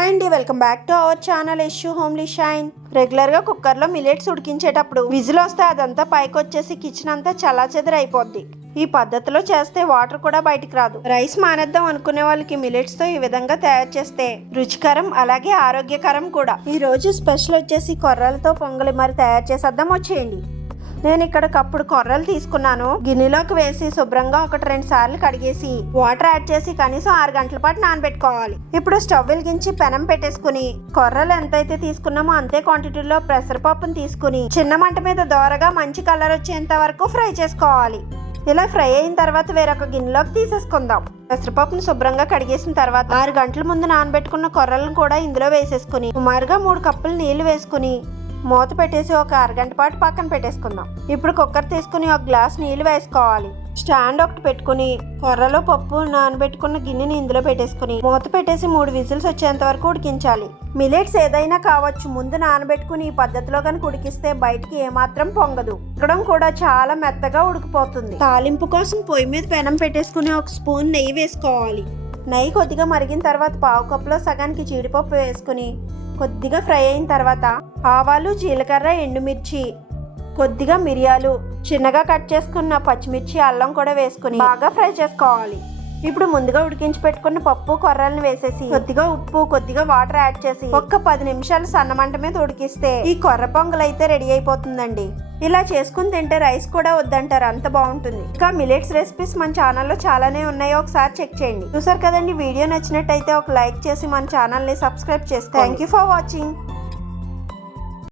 Hi అండి, welcome back to our channel issue homely shine. Regular గా cooker లో millets ఉడికించేటప్పుడు whistle వస్తే అదంతా పైకి వచ్చేసి కిచెన్ అంతా చల్లాచెదరు అయిపోద్ది. ఈ పద్ధతిలో చేస్తే వాటర్ కూడా బయటికి రాదు. రైస్ మానేద్దాం అనుకునే వాళ్ళకి మిల్లెట్స్ తో ఈ విధంగా తయారు చేస్తే రుచికరం అలాగే ఆరోగ్యకరం కూడా. ఈ రోజు స్పెషల్ వచ్చేసి కొర్రలతో పొంగలి మరి తయారు చేసేద్దాం, వచ్చేయండి. నేను ఇక్కడ కప్పుడు కొర్రలు తీసుకున్నాను. గిన్నెలోకి వేసి శుభ్రంగా 1-2 సార్లు కడిగేసి వాటర్ యాడ్ చేసి కనీసం 6 గంటల పాటు నానబెట్టుకోవాలి. ఇప్పుడు స్టవ్ వెలిగించి పెనం పెట్టేసుకుని కొర్రలు ఎంతైతే తీసుకున్నామో అంతే క్వాంటిటీలో పెసరపప్పును తీసుకుని చిన్న మంట మీద దోరగా మంచి కలర్ వచ్చేంత వరకు ఫ్రై చేసుకోవాలి. ఇలా ఫ్రై అయిన తర్వాత వేరొక గిన్నెలోకి తీసేసుకుందాం. పెసరపప్పును శుభ్రంగా కడిగేసిన తర్వాత 6 గంటల ముందు నానబెట్టుకున్న కొర్రలను కూడా ఇందులో వేసేసుకుని సుమారుగా 3 కప్పులు నీళ్లు వేసుకుని మూత పెట్టేసి ఒక అరగంట పాటు పక్కన పెట్టేసుకుందాం. ఇప్పుడు కుక్కర్ తీసుకుని 1 గ్లాస్ నీళ్లు వేసుకోవాలి. స్టాండ్ ఒకటి పెట్టుకుని కొర్రలో పప్పు నానబెట్టుకున్న గిన్నెని ఇందులో పెట్టేసుకుని మూత పెట్టేసి 3 విజిల్స్ వచ్చేంత వరకు ఉడికించాలి. మిల్లెట్స్ ఏదైనా కావచ్చు, ముందు నానబెట్టుకుని ఈ పద్ధతిలో కనుక ఉడికిస్తే బయటికి ఏమాత్రం పొంగదు. ఉడకడం కూడా చాలా మెత్తగా ఉడికిపోతుంది. తాలింపు కోసం పొయ్యి మీద పెనం పెట్టేసుకుని 1 స్పూన్ నెయ్యి వేసుకోవాలి. నెయ్యి కొద్దిగా మరిగిన తర్వాత 1/2 కప్పులో సగానికి జీడిపప్పు వేసుకుని కొద్దిగా ఫ్రై అయిన తర్వాత ఆవాలు, జీలకర్ర, ఎండుమిర్చి, కొద్దిగా మిరియాలు, చిన్నగా కట్ చేసుకున్న పచ్చిమిర్చి, అల్లం కూడా వేసుకుని బాగా ఫ్రై చేసుకోవాలి. ఇప్పుడు ముందుగా ఉడికించి పెట్టుకున్న పప్పు కొర్రలను వేసేసి కొద్దిగా ఉప్పు, కొద్దిగా వాటర్ యాడ్ చేసి 10 నిమిషాలు సన్నమంట మీద ఉడికిస్తే ఈ కొర్ర పొంగల్ అయితే రెడీ అయిపోతుందండి. ఇలా చేసుకుని తింటే రైస్ కూడా వద్దంటారు, అంత బాగుంటుంది. ఇంకా మిల్లెట్స్ రెసిపీస్ మన ఛానల్లో చాలానే ఉన్నాయి, ఒకసారి చెక్ చేయండి. చూసారు కదండి, వీడియో నచ్చినట్టయితే ఒక లైక్ చేసి మన ఛానల్ని సబ్స్క్రైబ్ చేస్తే థ్యాంక్ యూ ఫర్ వాచింగ్.